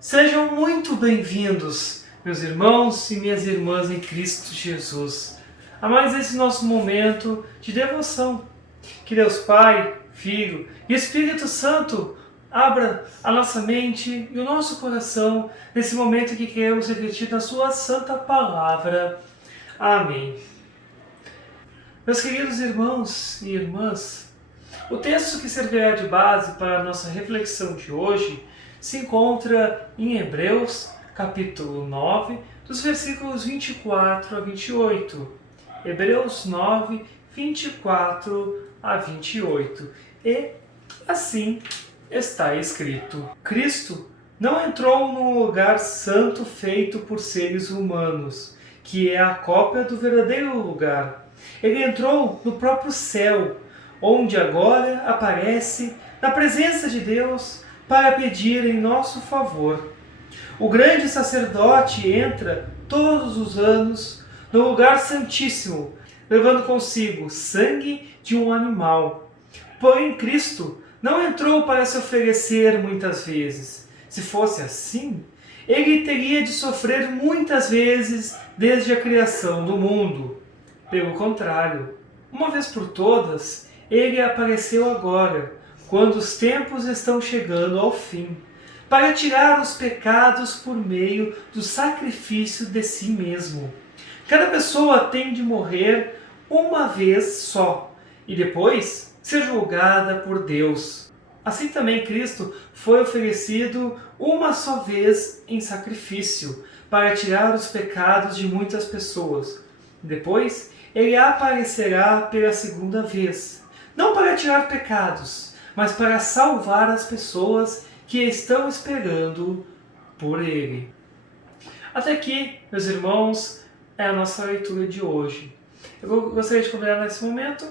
Sejam muito bem-vindos, meus irmãos e minhas irmãs em Cristo Jesus, a mais esse nosso momento de devoção. Que Deus Pai, Filho e Espírito Santo abra a nossa mente e o nosso coração nesse momento que queremos refletir na Sua Santa Palavra. Amém. Meus queridos irmãos e irmãs, o texto que servirá de base para a nossa reflexão de hoje se encontra em Hebreus, capítulo 9, dos versículos 24 a 28. Hebreus 9, 24 a 28. E assim está escrito: Cristo não entrou num lugar santo feito por seres humanos, que é a cópia do verdadeiro lugar. Ele entrou no próprio céu, onde agora aparece na presença de Deus para pedir em nosso favor. O grande sacerdote entra todos os anos no lugar santíssimo, levando consigo sangue de um animal. Porém, Cristo não entrou para se oferecer muitas vezes. Se fosse assim, ele teria de sofrer muitas vezes desde a criação do mundo. Pelo contrário, uma vez por todas, ele apareceu agora, quando os tempos estão chegando ao fim, para tirar os pecados por meio do sacrifício de si mesmo. Cada pessoa tem de morrer uma vez só, e depois ser julgada por Deus. Assim também Cristo foi oferecido uma só vez em sacrifício, para tirar os pecados de muitas pessoas. Depois, ele aparecerá pela segunda vez, não para tirar pecados, mas para salvar as pessoas que estão esperando por ele. Até aqui, meus irmãos, é a nossa leitura de hoje. Eu gostaria de convidar nesse momento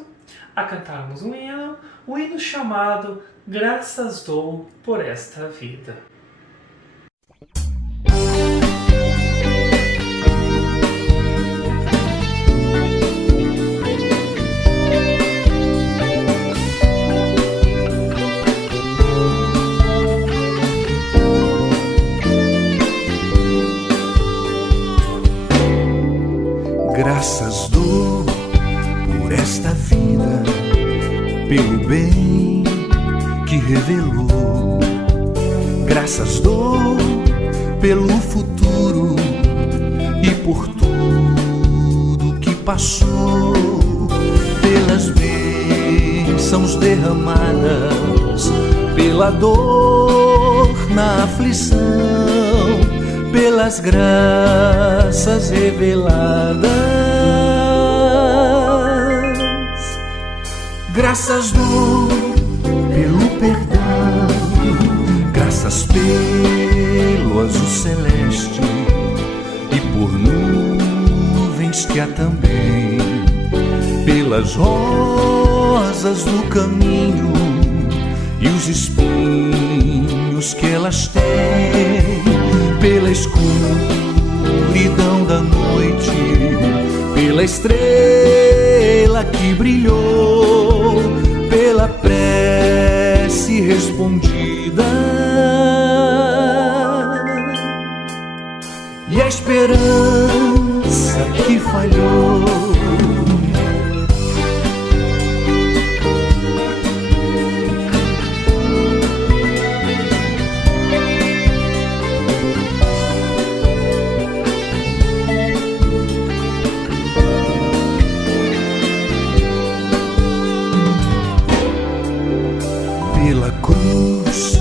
a cantarmos um hino chamado Graças Dou por Esta Vida. Graças dou por esta vida, pelo bem que revelou. Graças dou pelo futuro e por tudo que passou, pelas bênçãos derramadas, pela dor na aflição, pelas graças reveladas. Graças dou pelo perdão, graças pelo azul celeste e por nuvens que há também, pelas rosas do caminho e os espinhos que elas têm, pela escuridão da noite, pela estrela que brilhou, pela prece respondida e a esperança que falhou. Pela cruz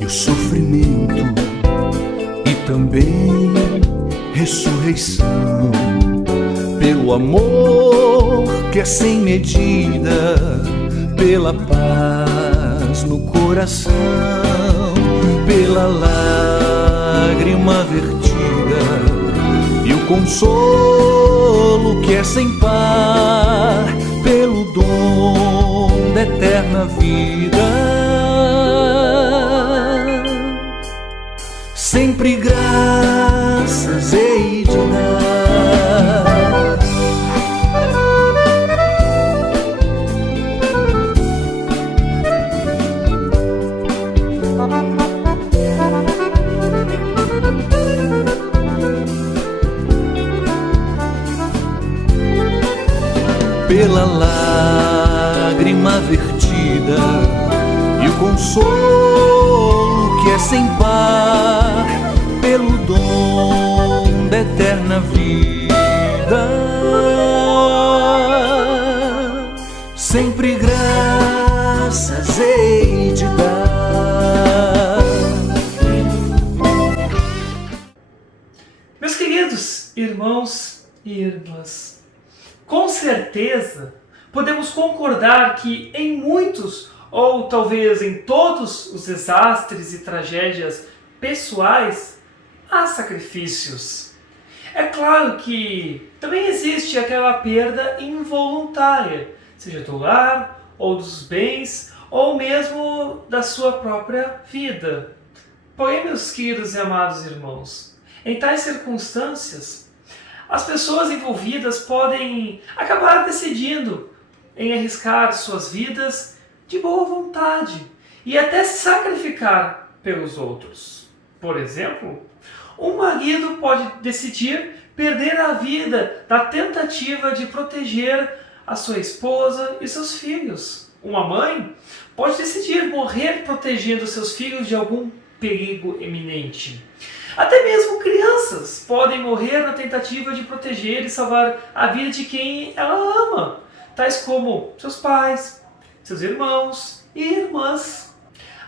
e o sofrimento e também ressurreição, pelo amor que é sem medida, pela paz no coração, pela lágrima vertida e o consolo que é sem par, pelo dom da eterna vida. Sempre graças hei de dar. pela lágrima vertida e o consolo que é sem par, pelo dom da eterna vida. Sempre graças hei de dar. Meus queridos irmãos e irmãs, com certeza podemos concordar que em muitos, ou talvez em todos os desastres e tragédias pessoais, há sacrifícios. É claro que também existe aquela perda involuntária, seja do lar, ou dos bens, ou mesmo da sua própria vida. Porém, meus queridos e amados irmãos, em tais circunstâncias, as pessoas envolvidas podem acabar decidindo em arriscar suas vidas de boa vontade e até se sacrificar pelos outros. Por exemplo, um marido pode decidir perder a vida na tentativa de proteger a sua esposa e seus filhos. Uma mãe pode decidir morrer protegendo seus filhos de algum perigo iminente. Até mesmo crianças podem morrer na tentativa de proteger e salvar a vida de quem ela ama, tais como seus pais, seus irmãos e irmãs.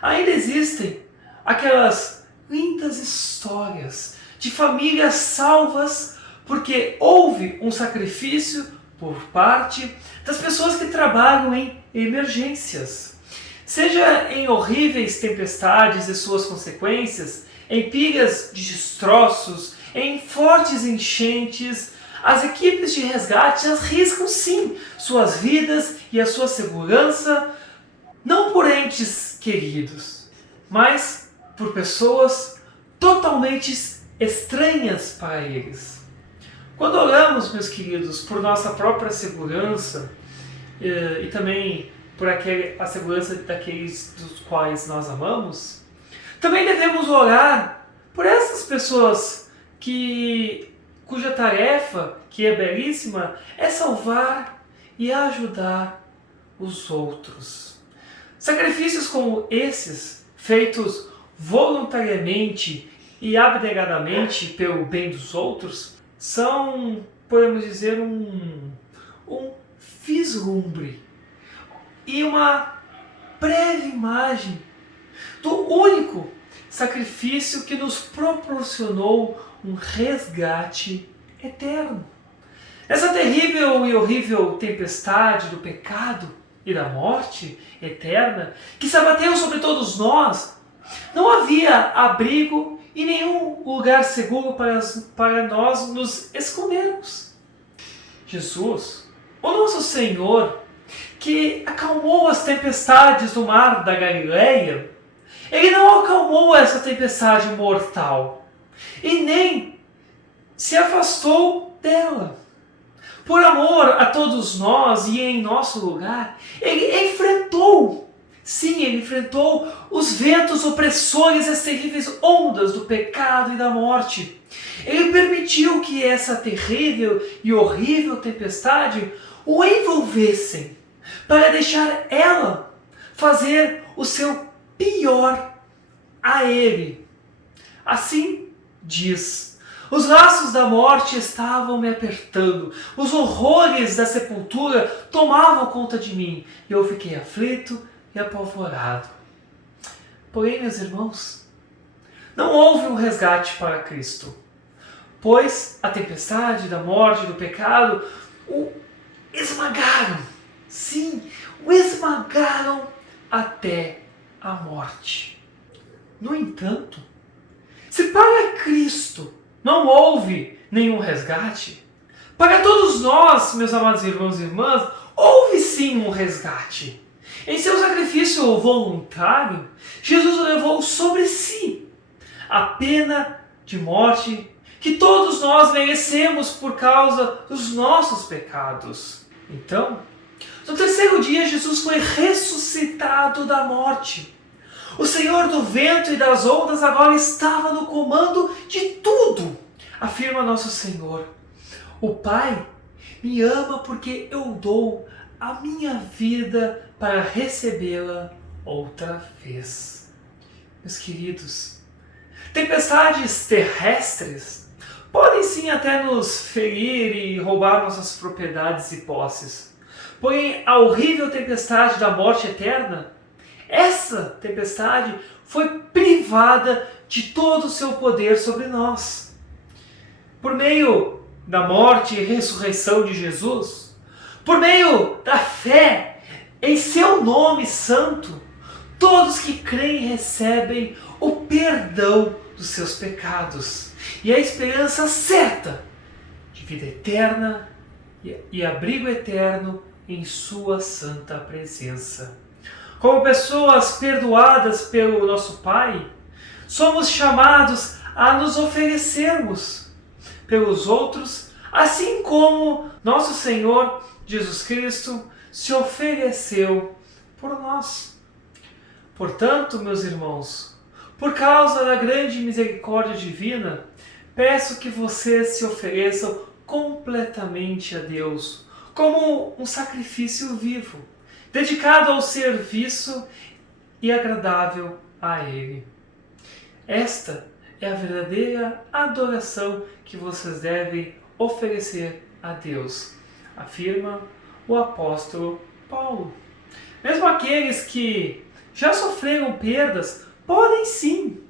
Ainda existem aquelas lindas histórias de famílias salvas porque houve um sacrifício por parte das pessoas que trabalham em emergências. Seja em horríveis tempestades e suas consequências, em pilhas de destroços, em fortes enchentes, as equipes de resgate arriscam sim suas vidas e a sua segurança, não por entes queridos, mas por pessoas totalmente estranhas para eles. Quando oramos, meus queridos, por nossa própria segurança e também por a segurança daqueles dos quais nós amamos, também devemos orar por essas pessoas cuja tarefa, que é belíssima, é salvar e ajudar os outros. Sacrifícios como esses, feitos voluntariamente e abnegadamente pelo bem dos outros, são, podemos dizer, um vislumbre e uma breve imagem do único sacrifício que nos proporcionou um resgate eterno. Essa terrível e horrível tempestade do pecado e da morte eterna que se abateu sobre todos nós, não havia abrigo e nenhum lugar seguro para nós nos escondermos. Jesus, o nosso Senhor, que acalmou as tempestades do mar da Galileia, Ele não acalmou essa tempestade mortal e nem se afastou dela. Por amor a todos nós e em nosso lugar, Ele enfrentou, sim, Ele enfrentou os ventos opressores e as terríveis ondas do pecado e da morte. Ele permitiu que essa terrível e horrível tempestade o envolvessem, para deixar ela fazer o seu pior a ele. Assim diz: os laços da morte estavam me apertando, os horrores da sepultura tomavam conta de mim, e eu fiquei aflito e apavorado. Porém, meus irmãos, não houve um resgate para Cristo, pois a tempestade da morte e do pecado o esmagaram, sim, o esmagaram até a morte. No entanto, se para Cristo não houve nenhum resgate, para todos nós, meus amados irmãos e irmãs, houve sim um resgate. Em seu sacrifício voluntário, Jesus levou sobre si a pena de morte que todos nós merecemos por causa dos nossos pecados. Então, no terceiro dia, Jesus foi ressuscitado da morte. O Senhor do vento e das ondas agora estava no comando de tudo, afirma nosso Senhor. O Pai Me ama porque eu dou a minha vida para recebê-la outra vez. Meus queridos, tempestades terrestres podem sim até nos ferir e roubar nossas propriedades e posses. Porém, a horrível tempestade da morte eterna, essa tempestade foi privada de todo o seu poder sobre nós. Por meio da morte e ressurreição de Jesus, por meio da fé em seu nome santo, todos que creem recebem o perdão dos seus pecados e a esperança certa de vida eterna e abrigo eterno em sua santa presença. Como pessoas perdoadas pelo nosso Pai, somos chamados a nos oferecermos pelos outros, assim como nosso Senhor Jesus Cristo se ofereceu por nós. Portanto, meus irmãos, por causa da grande misericórdia divina, peço que vocês se ofereçam completamente a Deus, como um sacrifício vivo, dedicado ao serviço e agradável a Ele. Esta é a verdadeira adoração que vocês devem oferecer a Deus, afirma o apóstolo Paulo. Mesmo aqueles que já sofreram perdas podem sim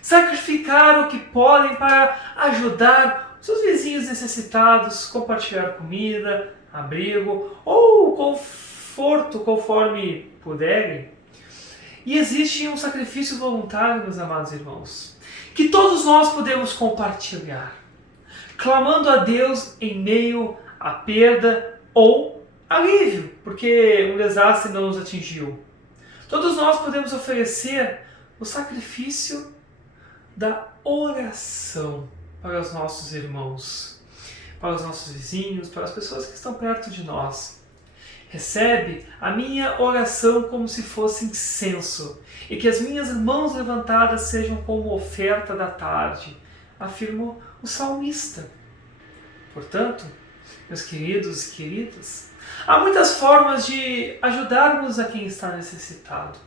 sacrificar o que podem para ajudar seus vizinhos necessitados, compartilhar comida, abrigo ou conforto conforme puderem. E existe um sacrifício voluntário, meus amados irmãos, que todos nós podemos compartilhar, clamando a Deus em meio à perda ou alívio, porque um desastre não nos atingiu. Todos nós podemos oferecer o sacrifício da oração para os nossos irmãos, para os nossos vizinhos, para as pessoas que estão perto de nós. Recebe a minha oração como se fosse incenso, e que as minhas mãos levantadas sejam como oferta da tarde, afirmou o salmista. Portanto, meus queridos e queridas, há muitas formas de ajudarmos a quem está necessitado,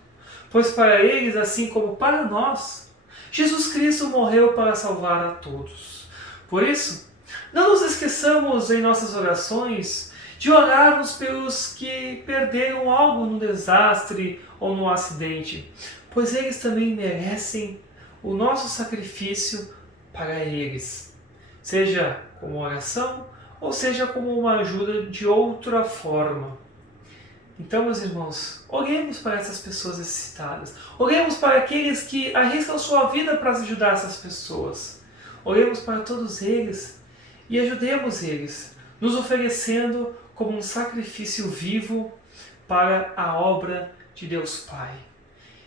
pois para eles, assim como para nós, Jesus Cristo morreu para salvar a todos. Por isso, não nos esqueçamos em nossas orações de orarmos pelos que perderam algo no desastre ou no acidente, pois eles também merecem o nosso sacrifício para eles, seja como oração ou seja como uma ajuda de outra forma. Então, meus irmãos, oremos para essas pessoas necessitadas, oremos para aqueles que arriscam sua vida para ajudar essas pessoas, oremos para todos eles e ajudemos eles, nos oferecendo como um sacrifício vivo para a obra de Deus Pai.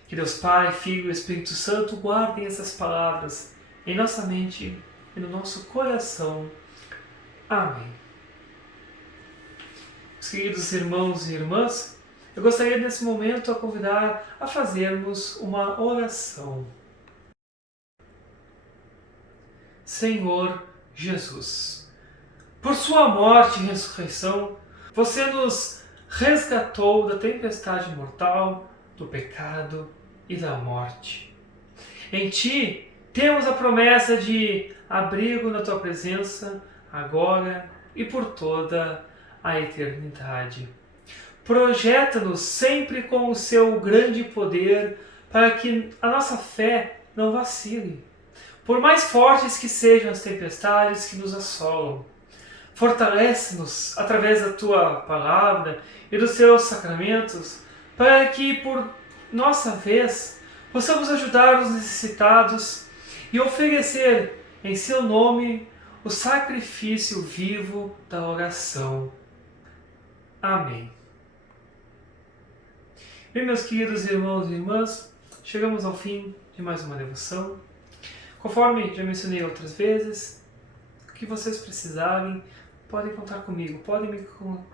Que Deus Pai, Filho e Espírito Santo guardem essas palavras em nossa mente e no nosso coração. Amém. Meus queridos irmãos e irmãs, eu gostaria nesse momento a convidar a fazermos uma oração. Senhor Jesus, por sua morte e ressurreição, você nos resgatou da tempestade mortal, do pecado e da morte. Em Ti temos a promessa de abrigo na Tua presença, agora e por toda a eternidade. Projeta-nos sempre com o Seu grande poder para que a nossa fé não vacile, por mais fortes que sejam as tempestades que nos assolam. Fortalece-nos através da Tua palavra e dos Seus sacramentos, para que, por nossa vez, possamos ajudar os necessitados e oferecer em Seu nome o sacrifício vivo da oração. Amém. Bem, meus queridos irmãos e irmãs, chegamos ao fim de mais uma devoção. Conforme já mencionei outras vezes, o que vocês precisarem, podem contar comigo, podem me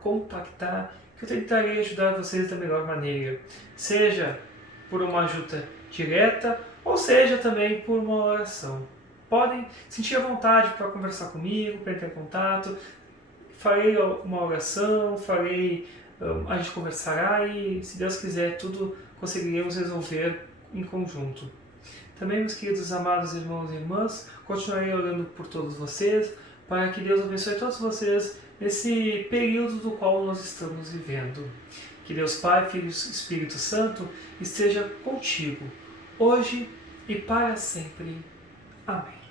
contactar, que eu tentarei ajudar vocês da melhor maneira, seja por uma ajuda direta ou seja também por uma oração. Podem sentir a vontade para conversar comigo, para entrar em contato, farei uma oração, a gente conversará e, se Deus quiser, tudo conseguiremos resolver em conjunto. Também, meus queridos amados irmãos e irmãs, continuarei orando por todos vocês, para que Deus abençoe todos vocês nesse período do qual nós estamos vivendo. Que Deus Pai, Filho e Espírito Santo esteja contigo, hoje e para sempre. Amém.